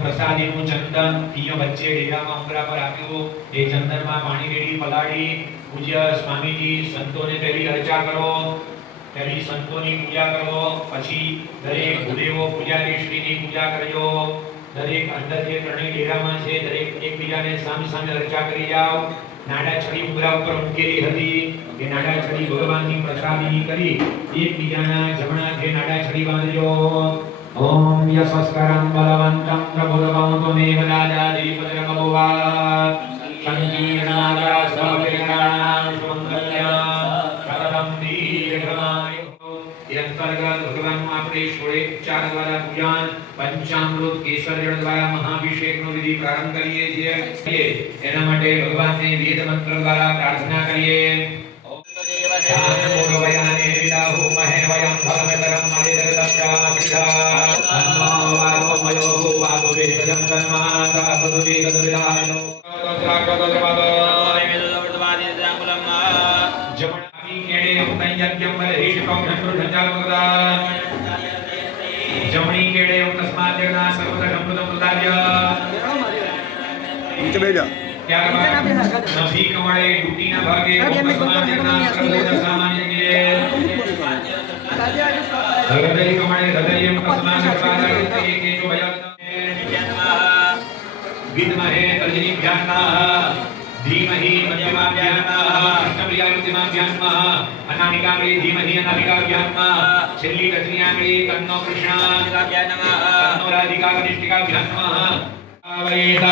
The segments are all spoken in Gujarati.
પ્રસાદીનું ચંદન ઈયો વચ્ચે ડેરામાં ઉંબરા પર આપ્યું એ ચંદનમાં પાણી રેડી પલાળી પૂજ્ય સ્વામીજી સંતોને પહેલી અર્ચા કરો પહેલી સંતોની પૂજા કરો પછી દરેક ભૂદેવો પૂજારીશ્રીની પૂજા કરજો દરેક અંદર જે ત્રણેય ડેરામાં છે દરેક એકબીજાને સામે સામે અર્ચા કરી જાઓ નાડા છડી ઉંબરા ઉપર મૂકેલી હતી એ નાડા છડી ભગવાનની પ્રસાદી કરી એકબીજાના જમણા જે નાડા છડી બાંધજો ओम यशस्करं बलवन्तं प्रभुरवन्तु मेव राजाधिपतिरमभुवा संकीर्णागास्वाभिर्णां सुमङ्गल्या शरदं दीर्घमायुः ये अंतर्गत भगवान આપણે 104 દ્વારા પૂજન પંચામૃત કેસર જળ દ્વારા મહાભિષેકનો વિધિ પ્રારંભ કરીએ છીએ એના માટે ભગવાનને વેદ મંત્ર દ્વારા પ્રાર્થના કરીએ ઓમ દેવ દેવયાને વિદાહો મહે વયમ ભવતરમ મલેદરતમ સિદ્ધા जमणी केड़े तस्मात् देवना सर्वदा अमृतम प्रदाय नीचे बैठ जा ત્યારબાદ નભી કમળે ડૂટીના ભાગે તસ્માत् દેવના સર્વदा સામાન્ય ગિરે હૃદય કમળે હૃદયમ તસ્માत् સર્વदा એકે જો ભયા વિદ્મહે તર્જની ભ્યાન્મા धीमहि मध्यमाभ्यान्मः अष्टप्रियायुतिमाभ्यान्मः अनामिकाग्रे धीमहि अनामिकाभ्यान्मः छेल्ली टचनीयाग्रे तन्नो कृष्णामिकाभ्यान्मः तन्नो राधिका कनिष्ठिकाभ्यान्मः आवयेत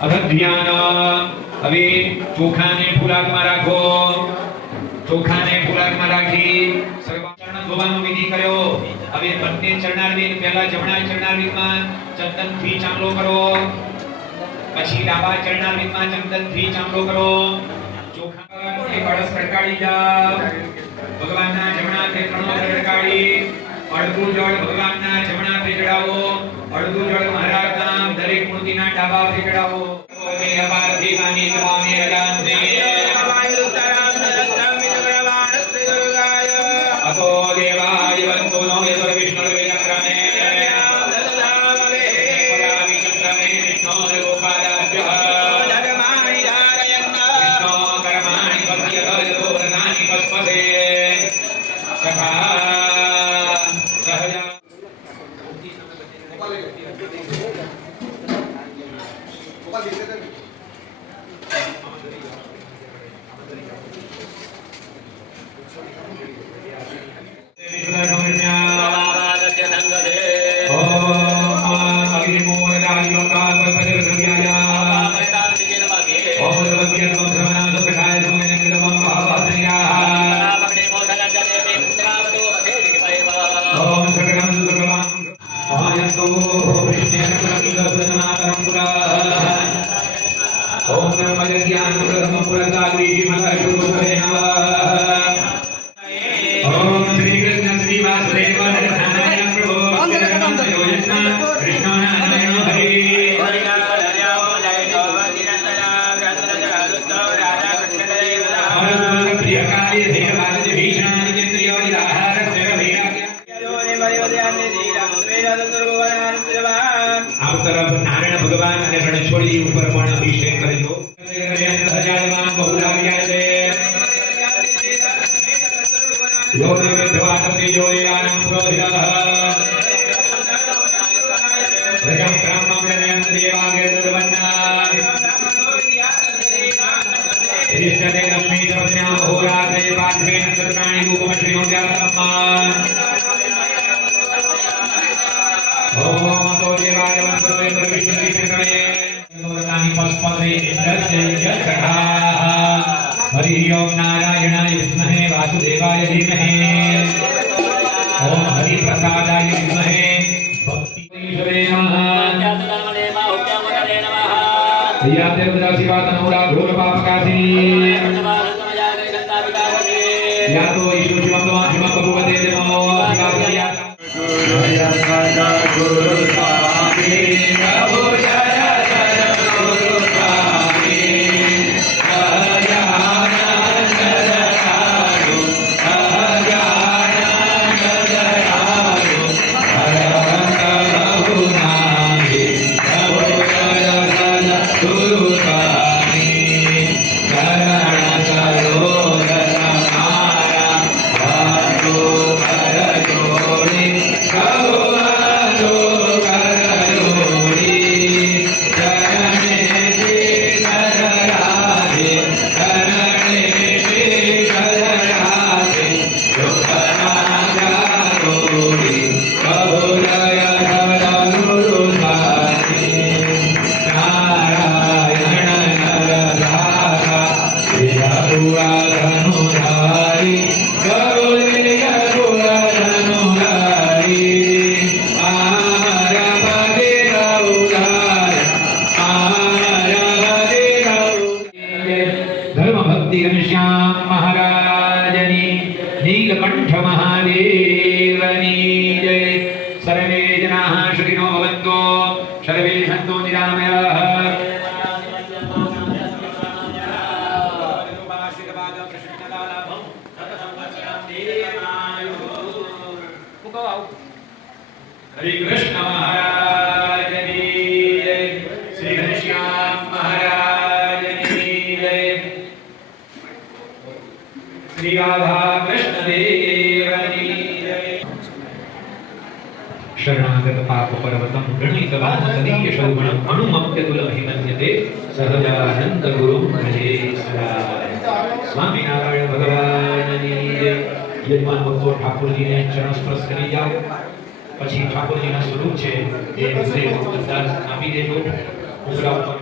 अभध्यान હવે ચોખાને ફુલાકમાં રાખો ચોખાને ફુલાકમાં રાખી સર્વચરણ ધોવાનો વિધિ કર્યો હવે બંને ચરણારવિંદ પહેલા જમણા ચરણારવિંદમાં ચંદનથી ચાંદલો કરો પછી ડાબા ચરણારવિંદમાં ચંદનથી ચાંદલો કરો ચોખા એક કળશ ખડકાડી જાઓ ભગવાનના જમણા હાથે ત્રણો ખડકાડી અડધું જળ ભગવાનના જમણા હાથે ચડાવો અડધું જળ મહારાજના દરેક મૂર્તિના ડાબા હાથે ચડાવો મે અપાર્થી માની સ્વામી રગાંતે અતો દેવાય વંતો નો યસર વિષ્ણુ વેદક્રમે ભગવાન અને રણછોડી ઉપર પણ અભિષેક કરજો હજારમાં બહુલાવ્યા છે યોને વિદ્વાતપી જોયાનં પ્રોધિરઃ રજમ ક્રામં જનયં દેવાગે તદવન્ના ઈષ્ટદે લક્ષ્મી ચપન્યા ભોગાતે પાઠ્વેન સત્રાણિ રૂપમશ્રીનો વ્યાતમ્મા ओम तो देवाय वंदे प्रविष्णु विष्णुये नोरतानि पस्पते इंद्रस्य यच्छा हरि ओम नारायणाय विद्महे वासुदेवाय धीमहि ओम हरि प्रसादाय विद्महे भक्ति ईश्वरे नमः जातनामने माहुत्यामने नमः याते उदासीवा तनोरा घोर पापकासी या तो ईश्वर शिवम नमः शिवम भगवते नमो शिवाय Guru Swami Prabhu Jaya Jaya Guru Swami Jayananda Jayaru Jayananda Jayaru Bhagavanta Raghunath દેવની જય. સર્વે જનાઃ સુખિનો ભવન્તુ. સર્વે સન્તુ નિરામયાઃ. હરે કૃષ્ણ મહારાજની જય. શ્રી ઘનશ્યામ મહારાજની જય. શ્રી રાધા કૃષ્ણ દેવની જય. શરણાગત પાપ પર્વતમ ગણિતવાન તદીય શોભણમ અનુમપ્ય તુલમહિમન્યતે સહજાનંદ ગુરુમ ભજે સદા. સ્વામિનારાયણ ભગવાનની જય. યજમાન ભક્તો ઠાકોરજીને ચરણ સ્પર્શ કરી જાઓ. પછી ઠાકોરજીના સ્વરૂપ છે એ વિશે અંદાજ આપી દેજો. ઉમરા ઉપર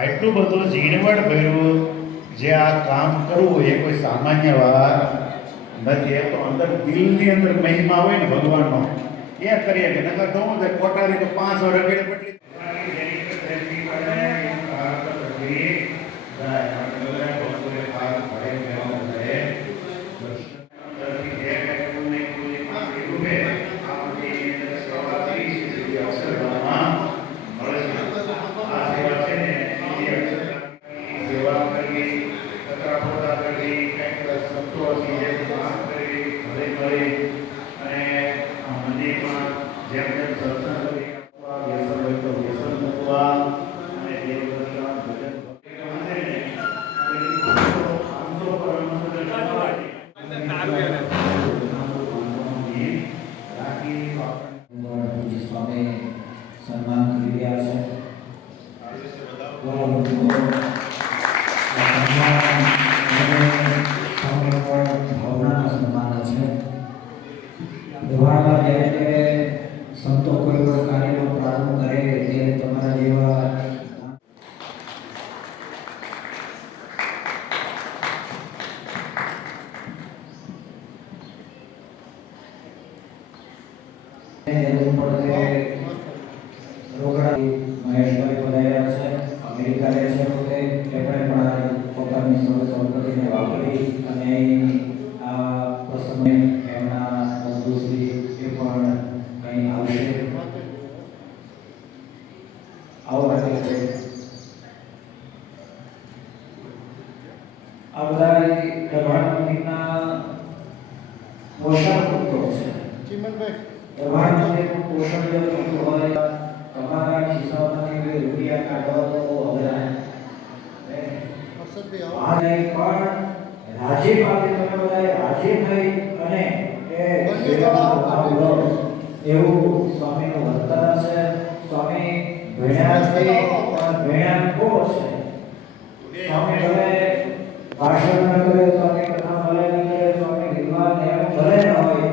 આટલું બધું ઝીણવટ ભર્યું જે આ કામ કરવું એ કોઈ સામાન્ય વાત નથી. એ તો અંદર દિલની અંદર મહિમા હોય ને ભગવાનનો એ કરીએ કે નકર તો હું કોટારી તો 5 વર્ષ ગઈ પટલી સંતો કોઈ પણ કાર્યનો પ્રારંભ કરે ત્યારે તમારા જેવા મહેશભાઈ પધાર્યા છે, અમેરિકા રહે છે પોતે. એમણે પણ પોતાની સંપત્તિને વાપરી અને આ પ્રસંગે એમના બંધુશ્રી એ પણ અહીં આવશે. આવો માટે આ બધા દરબાર મંદિરના પોષણ ભક્તો છે. દરબાર મંદિરનું પોષણ જો થતું હોય તમારા ખિસ્સામાંથી રૂપિયા કાઢવા તો અઘરા. આ નહીં પણ રાજી પામી તમે બધા રાજી થઈ અને એ સેવાનો ભાવ લો એવું સ્વામીનું વર્તન છે. સ્વામી ભણ્યા છે પણ ભણ્યા ખૂબ છે. સ્વામી ભલે ભાષણ ન કરે, સ્વામી કથા ભલે ન કરે, સ્વામી વિદ્વાન એમ ભલે ન હોય